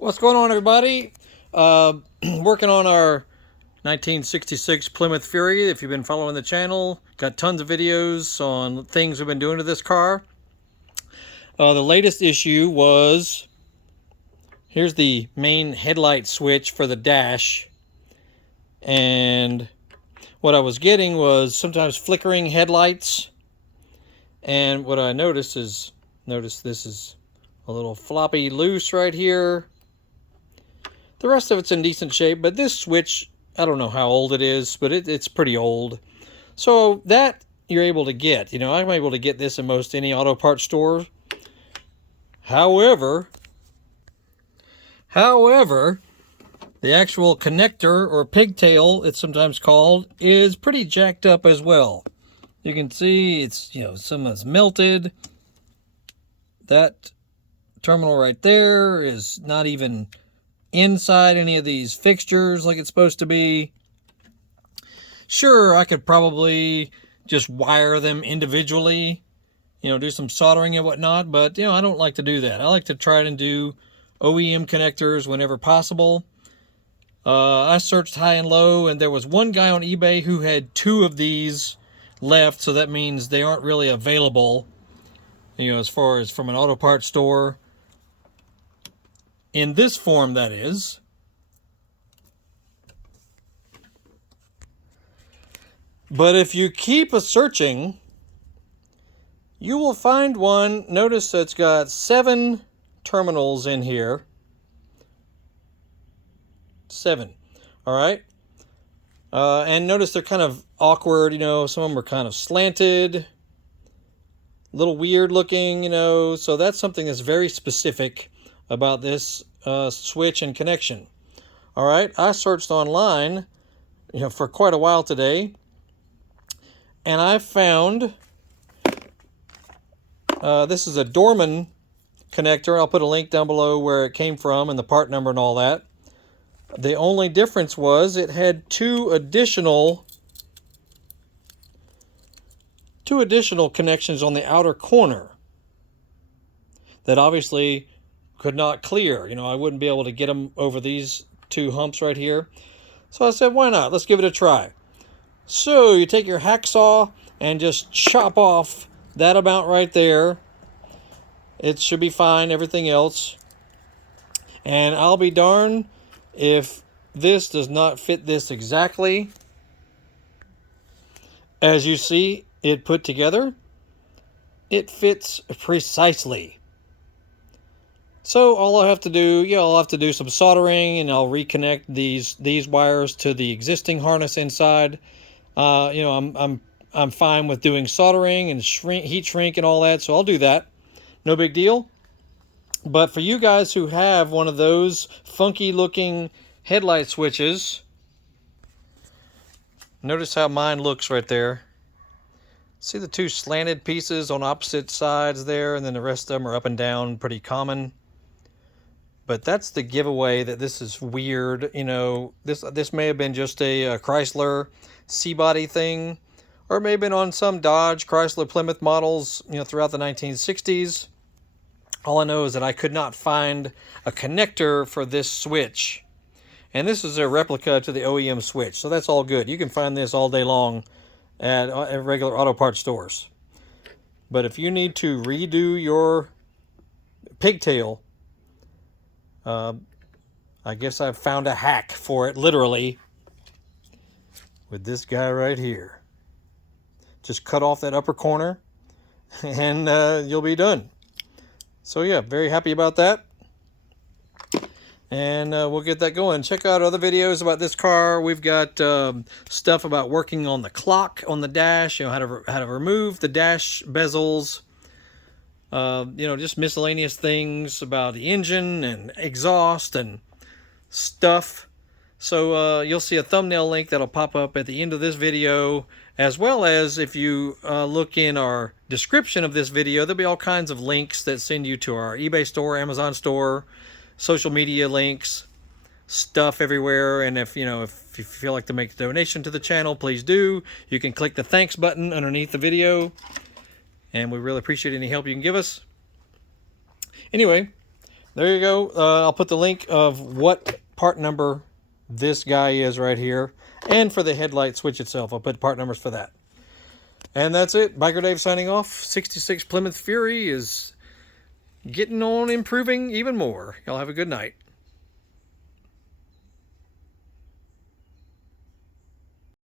What's going on, everybody? Working on our 1966 Plymouth Fury. If you've been following the channel, got tons of videos on things we've been doing to this car. The latest issue was, here's the main headlight switch for the dash. And what I was getting was sometimes flickering headlights. And what I noticed is, this is a little floppy loose right here. The rest of it's in decent shape, but this switch, I don't know how old it is, but it's pretty old. So that you're able to get. You know, I'm able to get this in most any auto parts store. However, the actual connector, or pigtail, it's sometimes called, is pretty jacked up as well. You can see it's, some of it's melted. That terminal right there is not even inside any of these fixtures like it's supposed to be. Sure, I could probably just wire them individually, do some soldering and whatnot, but I don't like to do that. I like to try and do OEM connectors whenever possible. I searched high and low, and there was one guy on eBay who had 2 of these left, so that means they aren't really available, as far as from an auto parts store. In this form, that is. But if you keep searching, you will find one. Notice that it's got 7 terminals in here. 7. All right. And notice they're kind of awkward. Some of them are kind of slanted, a little weird looking, So that's something that's very specific about this switch and connection. All right, I searched online, for quite a while today, and I found this is a Dorman connector. I'll put a link down below where it came from and the part number and all that. The only difference was it had 2 additional connections on the outer corner that obviously could not clear. I wouldn't be able to get them over these 2 humps right here. So I said, why not? Let's give it a try. So you take your hacksaw and just chop off that amount right there. It should be fine, everything else. And I'll be darned if this does not fit this exactly. As you see it put together, it fits precisely. So all I have to do, I'll have to do some soldering, and I'll reconnect these wires to the existing harness inside. I'm fine with doing soldering and heat shrink and all that, so I'll do that. No big deal. But for you guys who have one of those funky looking headlight switches, notice how mine looks right there. See the 2 slanted pieces on opposite sides there, and then the rest of them are up and down, pretty common. But that's the giveaway that this is weird. This may have been just a Chrysler C-body thing, or it may have been on some Dodge, Chrysler, Plymouth models, throughout the 1960s. All I know is that I could not find a connector for this switch. And this is a replica to the OEM switch, so that's all good. You can find this all day long at regular auto parts stores. But if you need to redo your pigtail, I guess I've found a hack for it, literally, with this guy right here. Just cut off that upper corner, and you'll be done. So yeah, very happy about that. And we'll get that going. Check out other videos about this car. We've got stuff about working on the clock on the dash, how to remove the dash bezels. Just miscellaneous things about the engine and exhaust and stuff. So you'll see a thumbnail link that'll pop up at the end of this video, as well as if you look in our description of this video, there'll be all kinds of links that send you to our eBay store, Amazon store, social media links, stuff everywhere. And if you feel like to make a donation to the channel, please do. You can click the thanks button underneath the video, and we really appreciate any help you can give us. Anyway, there you go. I'll put the link of what part number this guy is right here. And for the headlight switch itself, I'll put part numbers for that. And that's it. Biker Dave signing off. 66 Plymouth Fury is getting on improving even more. Y'all have a good night.